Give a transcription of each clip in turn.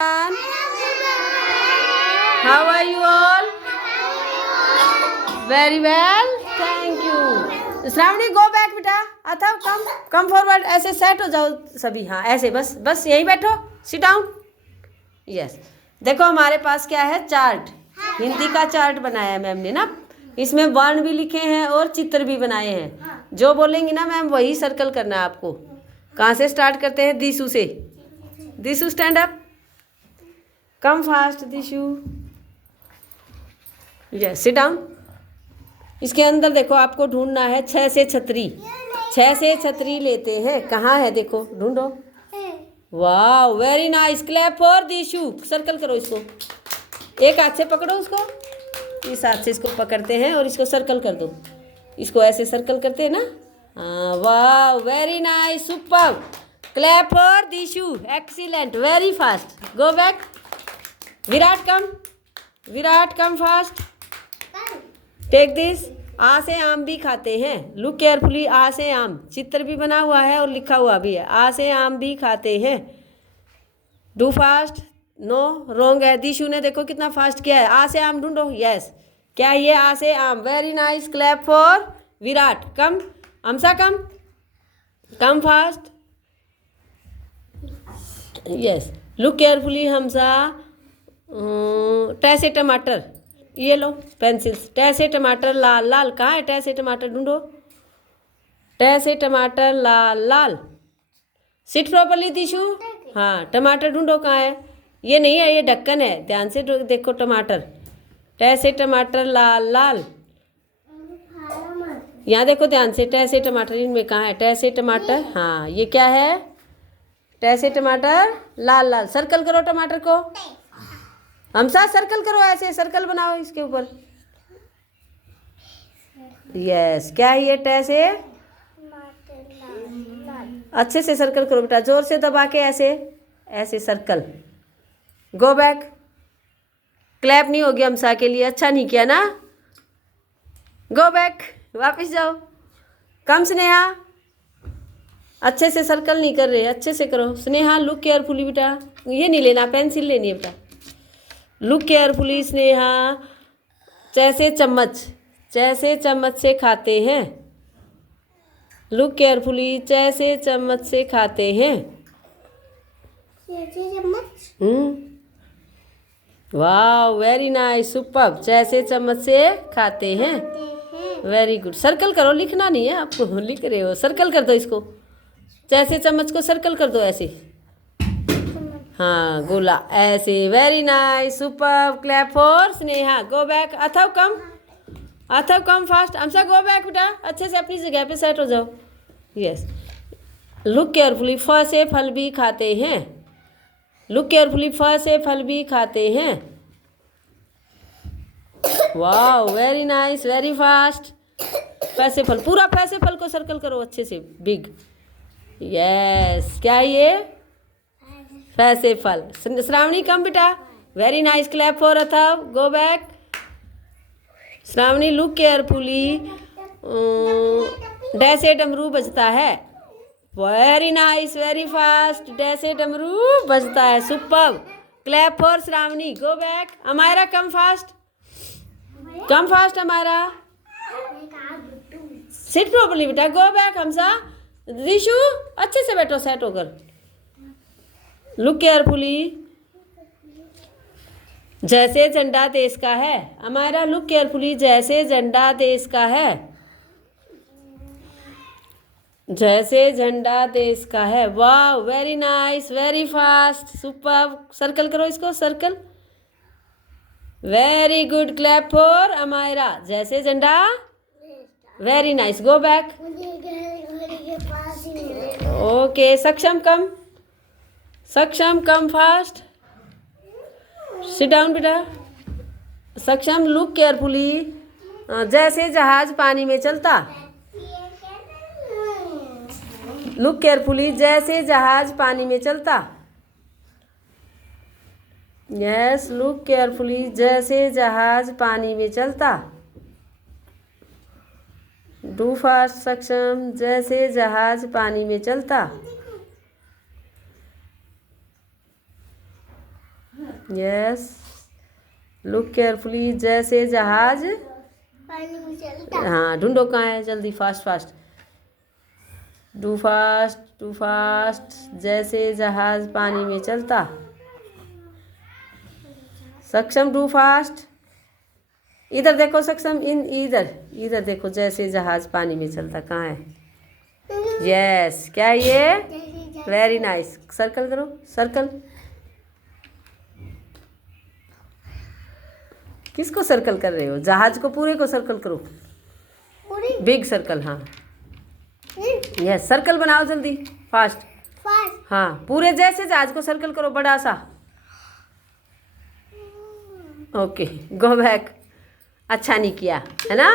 How are you all? Very well. Thank you. Shravani go back बेटा. अथव come forward. ऐसे set हो जाओ सभी. हाँ ऐसे बस यहीं बैठो. Sit down. यस. देखो हमारे पास क्या है, चार्ट. हिंदी का चार्ट बनाया है मैम ने ना. इसमें वर्ण भी लिखे हैं और चित्र भी बनाए हैं. जो बोलेंगी ना मैम वही सर्कल करना है आपको. कहाँ से स्टार्ट करते हैं? दिशु से. Dishu stand up. Come fast Dishu. Yes sit down. इसके अंदर देखो आपको ढूंढना है 6 से छतरी. 6 से छतरी लेते हैं. कहाँ है देखो ढूंढो. वाह very nice. Clap for दिशु. Circle करो इसको. एक हाथ से पकड़ो उसको. इस हाथ से इसको पकड़ते हैं और इसको सर्कल कर दो. इसको ऐसे सर्कल करते हैं ना. हाँ वाह very nice. Super. Clap for Dishu. Excellent. Very fast. Go back. Virat come fast. Take this. आ से आम भी खाते हैं. Look carefully. आ से आम. चित्र भी बना हुआ है और लिखा हुआ भी है. आ से आम भी खाते हैं. Do fast. नो रॉन्ग है. दिशु ने देखो कितना फास्ट किया है. आ से आम ढूंढो. यस क्या ये आ से आम. Very nice. Clap for Virat. Come Hamsa come fast. Yes look carefully Hamsa. टैसे टमाटर. ये लो पेंसिल्स. टैसे टमाटर लाल लाल. कहाँ है टैसे टमाटर ढूंढो. टैसे टमाटर लाल लाल. Seat properly दिशु. हाँ टमाटर ढूंढो कहाँ है. ये नहीं है ये ढक्कन है. ध्यान से देखो टमाटर. टैसे टमाटर लाल लाल. यहाँ देखो ध्यान से. टैसे टमाटर इनमें कहाँ है. टैसे टमाटर. हाँ ये क्या है. टैसे टमाटर लाल लाल. सर्कल करो टमाटर को. हम साथ सर्कल करो. ऐसे सर्कल बनाओ इसके ऊपर. यस क्या है ये. टैसे अच्छे से सर्कल करो बेटा. जोर से दबा के ऐसे सर्कल. गो बैक. क्लैप नहीं होगी हमसा के लिए. अच्छा नहीं किया ना. Go back. वापस जाओ. कम स्नेहा. अच्छे से सर्कल नहीं कर रहे. अच्छे से करो स्नेहा. लुक केयरफुली बेटा. ये नहीं लेना. पेंसिल लेनी है बेटा. Look carefully Sneha. जैसे चम्मच से खाते हैं. Look carefully. जैसे चम्मच से खाते हैं. वाह वेरी नाइस. सुपर. जैसे चम्मच से खाते हैं. Very good. सर्कल करो. लिखना नहीं है आपको. लिख रहे हो. सर्कल कर दो इसको. जैसे चम्मच को सर्कल कर दो ऐसे. हाँ गोला ऐसे. Very nice. Super. Clap for Sneha. Go back. अथव कम फास्ट. हमसा गो बैक बेटा. अच्छे से अपनी जगह पे सेट हो जाओ. Yes look carefully. फ से फल भी खाते हैं. Look carefully. फ से फल भी खाते हैं. वाह वेरी नाइस. Very fast. पैसे फल. पूरा पैसे फल को सर्कल करो अच्छे से. बिग. यस क्या ये. पैसे फल. श्रावणी कम बेटा. Very nice. Clap for Atharv. Go back. Shravani look carefully. डैसे डमरू बजता है. Very nice. Very fast. डैसे डमरू बजता है. Super. Clap for Shravani. Go back. Amayra come fast. Amayra. Sit properly बेटा. Go back. हमसा. दिशु अच्छे से बैठो सेट होकर. Look carefully. जैसे झंडा देश का है. हमारा लुक केयरफुली. जैसे झंडा देश का है. जैसे झंडा देश का है. वाह very nice. Very fast. Super. Circle करो इसको. Circle. Very good. Clap for Amayra. जैसे झंडा. Very nice. Go back. Okay. Saksham come fast. Sit down बेटा. सक्षम लुक केयरफुली. जैसे जहाज पानी में चलता. Look carefully. जैसे जहाज पानी में चलता. Yes look carefully. जैसे जहाज पानी में चलता. डू फास्ट सक्षम. जैसे जहाज पानी में चलता. यस, लुक केयरफुली, जैसे जहाज पानी में चलता। हाँ, ढूंढो कहाँ है, जल्दी, फास्ट फास्ट, डू फास्ट, जैसे जहाज पानी में चलता। सक्षम, डू फास्ट, इधर देखो सक्षम, इधर देखो, जैसे जहाज पानी में चलता, कहाँ है? यस, क्या है ये? वेरी नाइस, सर्कल करो, सर्कल। किसको सर्कल कर रहे हो? जहाज को पूरे को सर्कल करो, बिग सर्कल। हाँ, यस, सर्कल बनाओ जल्दी, फास्ट। हाँ, पूरे जैसे जहाज को सर्कल करो, बड़ा सा। Okay, go back. अच्छा नहीं किया है ना?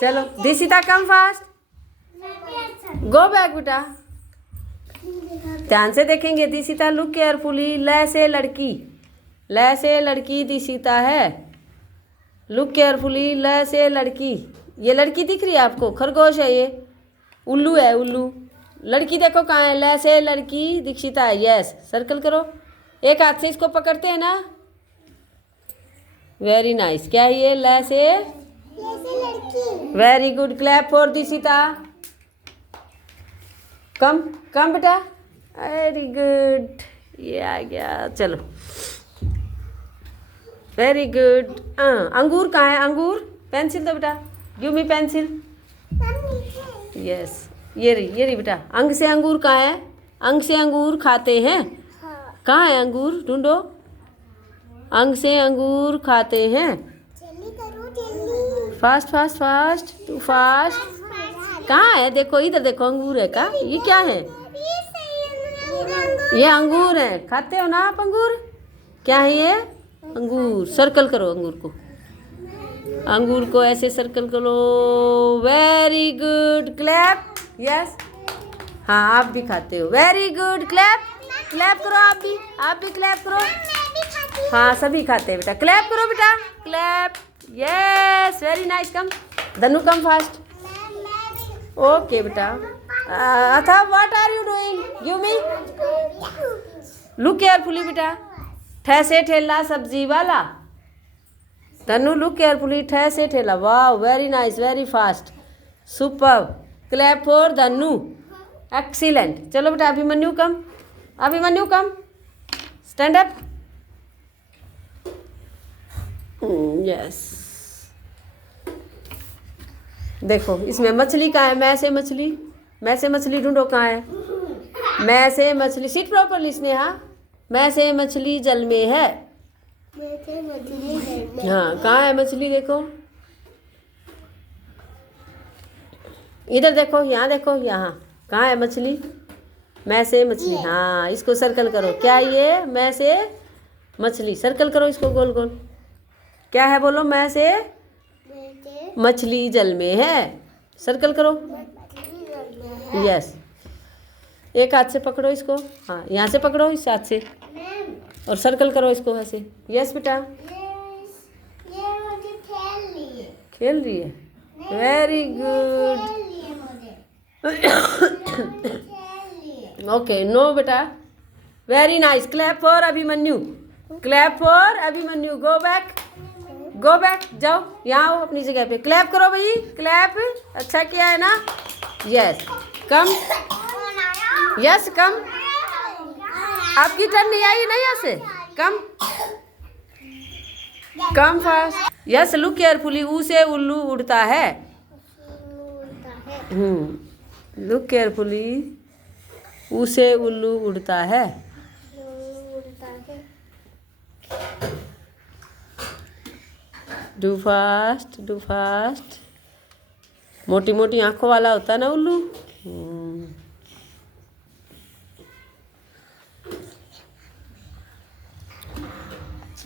चलो Dishita, come fast, go back बेटा। ध्यान से देखेंगे दिशिता, लुक केयरफुली, ल से लड़की, ल से लड़की दिशिता है। लुक केयरफुली, ल से लड़की। ये लड़की दिख रही है आपको? खरगोश है ये, उल्लू है, उल्लू। लड़की देखो कहाँ है, ल से लड़की दीक्षिता है। यस, सर्कल करो, एक हाथ से इसको पकड़ते हैं ना। वेरी नाइस, क्या है ये? ल से लड़की। वेरी गुड, क्लैप फॉर दीक्षिता। कम कम बेटा, वेरी गुड, ये आ गया। चलो, वेरी गुड। अंगूर कहाँ है? अंगूर, पेंसिल दो बेटा, गिव मी पेंसिल। यस, ये रही बेटा। अंग से अंगूर कहाँ है? अंग से अंगूर खाते हैं। कहाँ है अंगूर? ढूंढो, अंग से अंगूर खाते हैं। जल्दी करो, जल्दी। Fast fast fast, too fast. कहाँ है? देखो इधर देखो, अंगूर है का? ये क्या है? ये अंगूर है, खाते हो ना आप अंगूर? क्या है ये? अंगूर। सर्कल करो अंगूर को, अंगूर को ऐसे सर्कल करो। Very good, clap. यस, हाँ आप भी खाते हो। वेरी गुड, क्लैप, क्लैप करो, आप भी क्लैप करो। हाँ सभी खाते हैं बेटा, क्लैप करो बेटा, clap. Yes, very nice. Come Dhanu, come fast. Okay बेटा। अथा, what are you doing? Give me, look carefully बेटा। ठ से ठेला, सब्जी वाला। धनु, लुक केयरफुली, ठ से ठेला। वाह, very nice, very fast, super. Clap for धनु, एक्सीलेंट। चलो बेटा, अभिमन्यु कम, अभिमन्यु कम, स्टैंड अप। यस, देखो इसमें मछली कहाँ है? मैं से मछली, मैं से मछली ढूंढो कहाँ है? मैं से मछली, सीट प्रॉपरली स्नेहा। मैं से मछली जल में है। हाँ, कहाँ है मछली? देखो इधर देखो, यहाँ देखो, यहाँ कहाँ है मछली? मैं से मछली। हाँ, इसको सर्कल करो। क्या ये? मैं से मछली, सर्कल करो इसको गोल गोल। क्या है बोलो? मैं से मछली जल में है, सर्कल करो। यस, एक हाथ से पकड़ो इसको। हाँ, यहाँ से पकड़ो, इस हाथ से, और सर्कल करो इसको ऐसे। यस बेटा, खेल रही है। Very good. ओके, नो बेटा, very nice. Clap for Abhimanyu, clap for Abhimanyu. Go back, go back, जाओ, यहाँ आओ अपनी जगह पे। क्लैप करो भाई, क्लैप। अच्छा किया है ना? Yes, come, yes come. आपकी टर्न नहीं आई ना, यहाँ से come, come fast. Yes, look carefully, ऊ से उल्लू उड़ता है। लुक केयरफुली, ऊ से उल्लू उड़ता है। Do fast, do fast. मोटी मोटी आंखों वाला होता है ना उल्लू।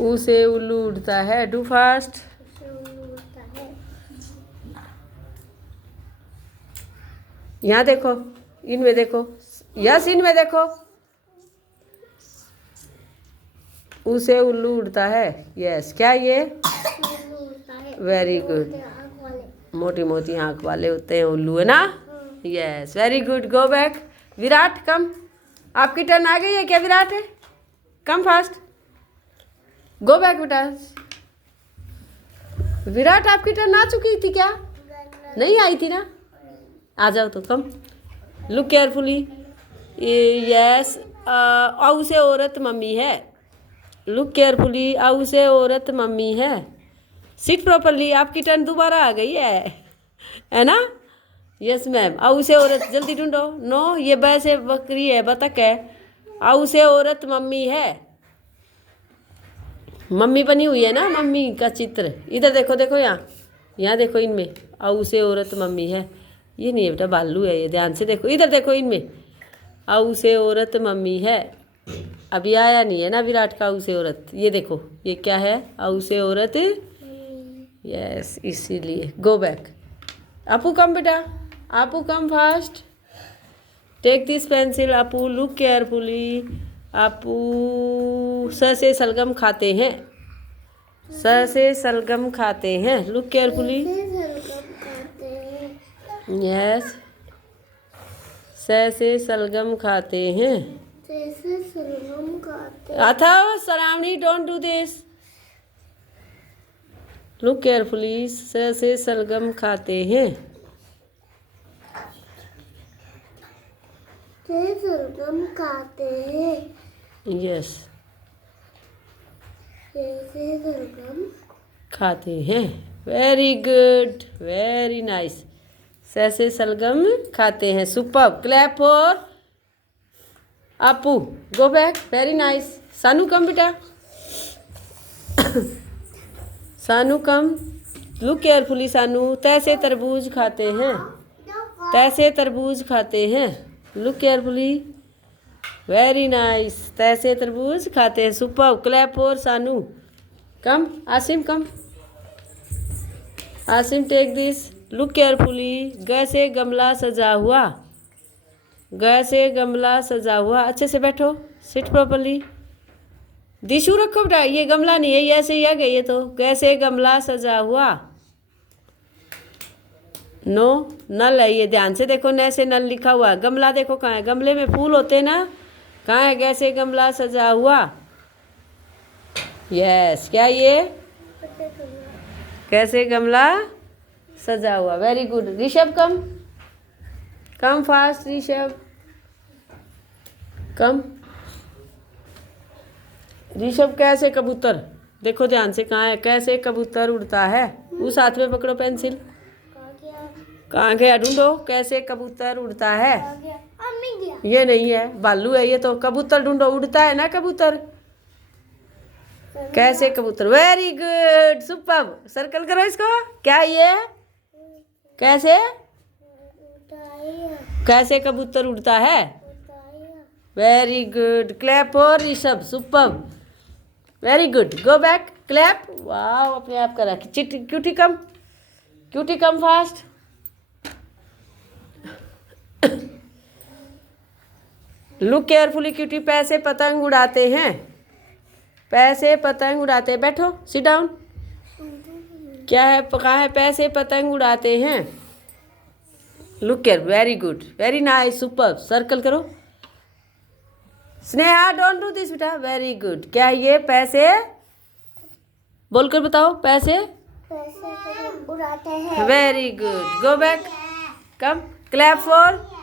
ऊ से उल्लू उड़ता है। Do fast. यहाँ देखो, इनमें देखो। यस, इनमें देखो। ऊ से उल्लू उड़ता है। यस, क्या ये? वेरी गुड, मोटी मोटी आंख वाले होते हैं उल्लू, है ना? Yes, very good. Go back. Virat come, आपकी टर्न आ गई है क्या? विराट है, कम फास्ट। गो बैक बेटा। विराट आपकी टर्न आ चुकी थी क्या? नहीं आई थी ना? आ जाओ तो कम। Look carefully. यस, आऊ से औरत मम्मी है। लुक केयरफुली, आऊ से औरत मम्मी है। Seat properly. आपकी टर्न दोबारा आ गई है ना? Yes ma'am. आऊ से औरत, जल्दी ढूंढो। नो, ये ब से बकरी है, बतख है। आऊ से औरत मम्मी है। मम्मी बनी हुई है ना, मम्मी का चित्र। इधर देखो, देखो यहाँ देखो, इनमें आऊ से औरत मम्मी है। ये नहीं है बेटा, भालू है ये, ध्यान से देखो। इधर देखो, इनमें आऊ से औरत मम्मी है। अभी आया नहीं है ना विराट का आऊ से औरत। ये देखो, ये क्या है? आऊ से औरत। यस, इसीलिए गो बैक। अपू कम बेटा, Apu come fast. Take this pencil Apu, look carefully. Apu स से सलगम खाते हैं। स से सलगम खाते हैं। Look carefully. यस, स से सलगम खाते हैं। Atharv, Shravani, don't do this. Look carefully. स से सलगम खाते हैं। सलगम खाते हैं। यस, सलगम खाते हैं। Very good, very nice. स से सलगम खाते हैं। Super. Clap for Apu. Go back. Very nice. Sanu come बेटा, सानू कम। लुक केयरफुली सानू। तैसे तरबूज खाते हैं। तैसे तरबूज खाते हैं। Look carefully. Very nice. तैसे तरबूज खाते हैं। Super. Clap for Sanu. Come Asim, come Asim, take this. Look carefully. ग से गमला सजा हुआ। ग से गमला सजा हुआ। अच्छे से बैठो, सिट प्रॉपरली। दिशु रखो बेटा, ये गमला नहीं है, ये ऐसे ही आ गई है। तो ग से गमला सजा हुआ। नो, नल है ये, ध्यान से देखो। न से नल लिखा हुआ। गमला देखो कहाँ है, गमले में फूल होते हैं ना, कहाँ है? कैसे गमला सजा हुआ। यस, क्या ये? कैसे गमला सजा हुआ। Very good. Rishabh come, come fast Rishabh, come. Rishabh, कैसे कबूतर देखो ध्यान से, कहाँ है? कैसे कबूतर उड़ता है। उस हाथ में पकड़ो पेंसिल। कहाँ गया? ढूंढो। कैसे कबूतर उड़ता है। ये नहीं है, भालू है ये तो। कबूतर ढूंढो, उड़ता है ना कबूतर। कैसे कबूतर। Very good, super. सर्कल करो इसको। क्या ये? कैसे? कैसे कबूतर उड़ता है। Very good. Clap for Rishabh. Super, very good. Go back. Clap. वाह, अपने आप करा। Cutie come, cutie come fast. Look carefully cutie. पैसे पतंग उड़ाते हैं। पैसे पतंग उड़ाते हैं। बैठो, सिट डाउन। क्या है? कहाँ है? पैसे पतंग उड़ाते हैं। Look care. Very good, very nice, super. Circle करो। स्नेहा, डोंट डू दिस बेटा। Very good. क्या ये? पैसे बोलकर बताओ। पैसे पैसे उड़ाते हैं। Very good. Go back. Come. Clap for